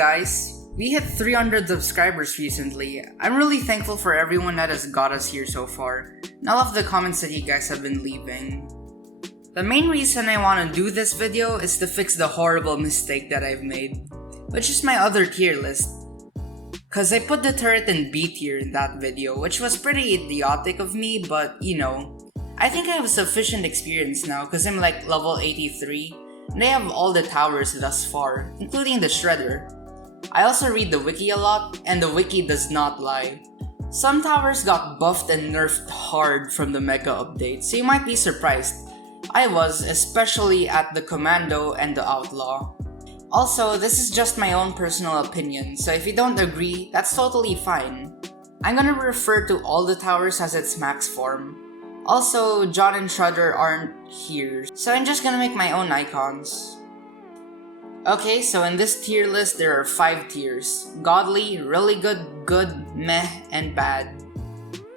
guys, we hit 300 subscribers recently. I'm really thankful for everyone that has got us here so far, and I love the comments that you guys have been leaving. The main reason I want to do this video is to fix the horrible mistake that I've made, which is my other tier list. Cause I put the turret in B tier in that video, which was pretty idiotic of me, but you know, I think I have sufficient experience now cause I'm like level 83, and I have all the towers thus far, including the Shredder. I also read the wiki a lot, and the wiki does not lie. Some towers got buffed and nerfed hard from the mega update, so you might be surprised. I was, especially at the Commando and the Outlaw. Also, this is just my own personal opinion, so if you don't agree, that's totally fine. I'm gonna refer to all the towers as its max form. Also, John and Shredder aren't here, so I'm just gonna make my own icons. Okay, so in this tier list there are 5 tiers. Godly, really good, good, meh, and bad.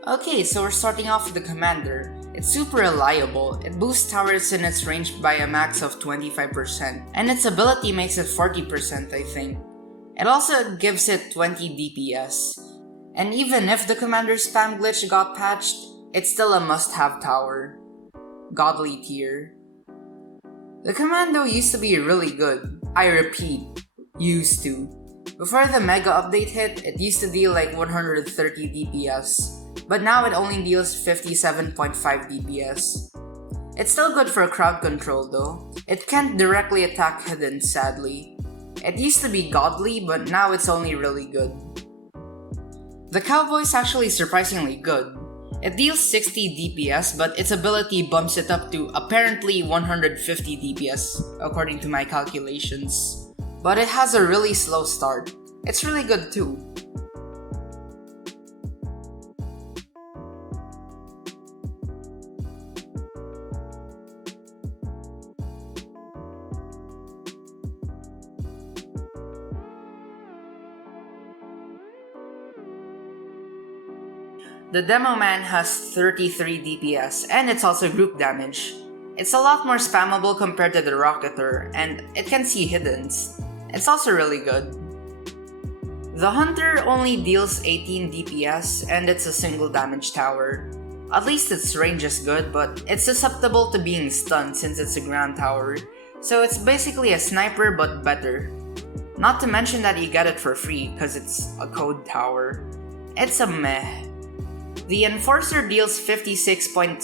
Okay, so we're starting off with the Commander. It's super reliable, it boosts towers in its range by a max of 25%, and its ability makes it 40% I think. It also gives it 20 DPS. And even if the Commander spam glitch got patched, it's still a must-have tower. Godly tier. The Commando used to be really good. I repeat, used to. Before the mega update hit, it used to deal like 130 DPS. But now it only deals 57.5 DPS. It's still good for crowd control though. It can't directly attack hidden, sadly. It used to be godly, but now it's only really good. The Cowboy's actually surprisingly good. It deals 60 DPS, but its ability bumps it up to apparently 150 DPS, according to my calculations. But it has a really slow start. It's really good too. The Demo Man has 33 DPS, and it's also group damage. It's a lot more spammable compared to the Rocketer, and it can see hiddens. It's also really good. The Hunter only deals 18 DPS, and it's a single damage tower. At least its range is good, but it's susceptible to being stunned since it's a ground tower, so it's basically a sniper but better. Not to mention that you get it for free, cause it's a code tower. It's a meh. The Enforcer deals 56.67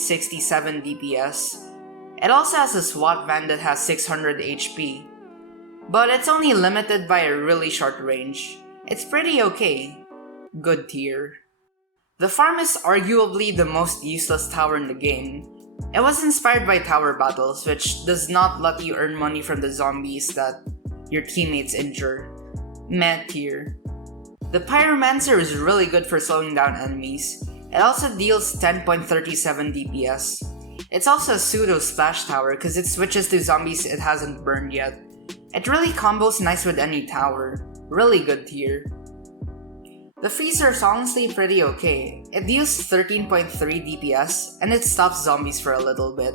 DPS. It also has a SWAT van that has 600 HP. But it's only limited by a really short range. It's pretty okay. Good tier. The farm is arguably the most useless tower in the game. It was inspired by tower battles, which does not let you earn money from the zombies that your teammates injure. Meh tier. The Pyromancer is really good for slowing down enemies. It also deals 10.37 DPS. It's also a pseudo splash tower because it switches to zombies it hasn't burned yet. It really combos nice with any tower. Really good tier. The Freezer is honestly pretty okay. It deals 13.3 DPS and it stops zombies for a little bit.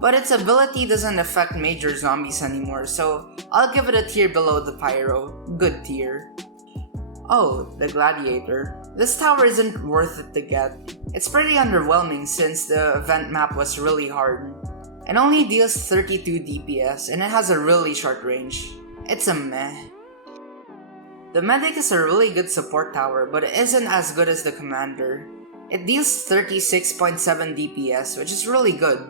But its ability doesn't affect major zombies anymore, so I'll give it a tier below the Pyro. Good tier. Oh, the Gladiator. This tower isn't worth it to get. It's pretty underwhelming since the event map was really hard. It only deals 32 DPS and it has a really short range. It's a meh. The Medic is a really good support tower, but it isn't as good as the Commander. It deals 36.7 DPS, which is really good.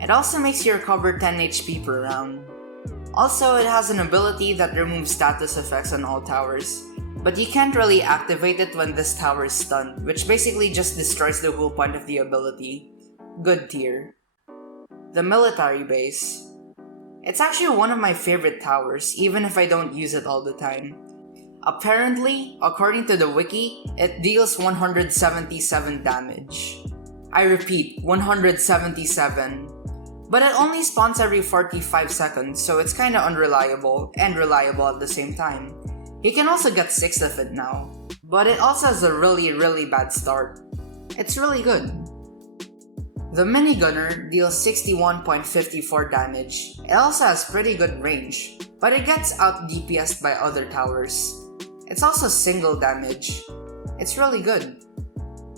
It also makes you recover 10 HP per round. Also, it has an ability that removes status effects on all towers. But you can't really activate it when this tower is stunned, which basically just destroys the whole point of the ability. Good tier. The Military Base. It's actually one of my favorite towers, even if I don't use it all the time. Apparently, according to the wiki, it deals 177 damage. I repeat, 177. But it only spawns every 45 seconds, so it's kinda unreliable, and reliable at the same time. You can also get 6 of it now, but it also has a really bad start. It's really good. The Minigunner deals 61.54 damage. It also has pretty good range. but it gets out DPS'd by other towers. It's also single damage. It's really good.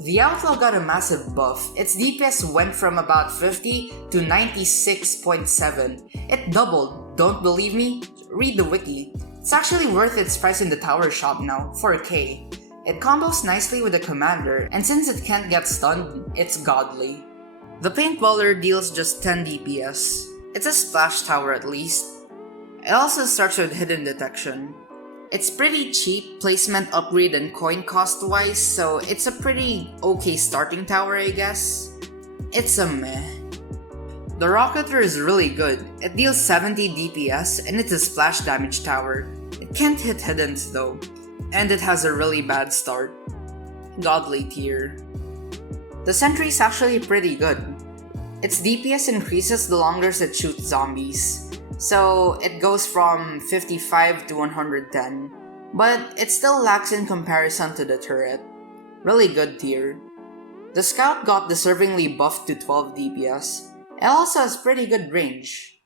The Outlaw got a massive buff. Its DPS went from about 50 to 96.7. It doubled. Don't believe me? Read the wiki. It's actually worth its price in the tower shop now, 4k. It combos nicely with the Commander, and since it can't get stunned, it's godly. The Paintballer deals just 10 DPS. It's a splash tower at least. It also starts with hidden detection. It's pretty cheap placement, upgrade, and coin cost wise, so it's a pretty okay starting tower, I guess. It's a meh. The Rocketer is really good. It deals 70 DPS and it's a splash damage tower. It can't hit hiddens though, and it has a really bad start. Godly tier. The Sentry is actually pretty good. Its DPS increases the longer it shoots zombies. So it goes from 55 to 110, but it still lacks in comparison to the turret. Really good tier. The Scout got deservingly buffed to 12 DPS. It also has pretty good range.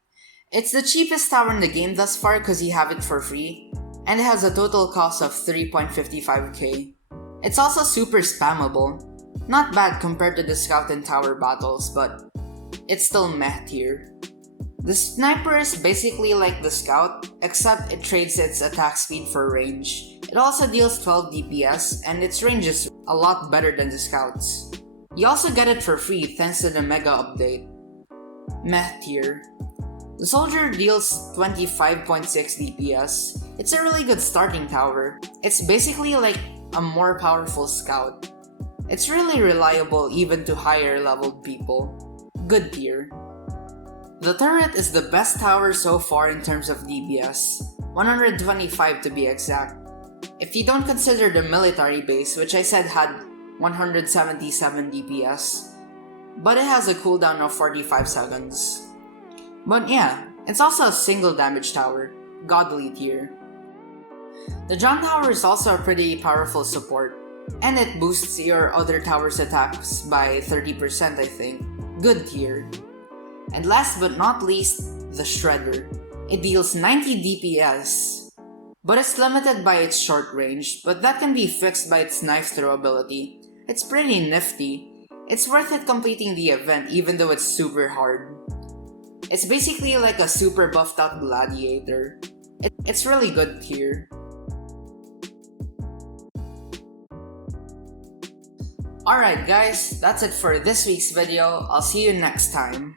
It's the cheapest tower in the game thus far because you have it for free, and it has a total cost of 3.55k. It's also super spammable. Not bad compared to the Scout and tower battles, but it's still meh tier. The Sniper is basically like the Scout, except it trades its attack speed for range. It also deals 12 DPS, and its range is a lot better than the Scout's. You also get it for free thanks to the Mega Update. Meh tier. The Soldier deals 25.6 DPS. It's a really good starting tower. It's basically like a more powerful Scout. It's really reliable even to higher leveled people. Good tier. The turret is the best tower so far in terms of DPS, 125 to be exact. If you don't consider the military base, which I said had 177 DPS, but it has a cooldown of 45 seconds. But yeah, it's also a single damage tower, godly tier. The John Tower is also a pretty powerful support, and it boosts your other tower's attacks by 30% I think, good tier. And last but not least, the Shredder. It deals 90 DPS, but it's limited by its short range, but that can be fixed by its knife throw ability. It's pretty nifty. It's worth it completing the event even though it's super hard. It's basically like a super buffed out Gladiator. It's really good tier. Alright guys, that's it for this week's video. I'll see you next time.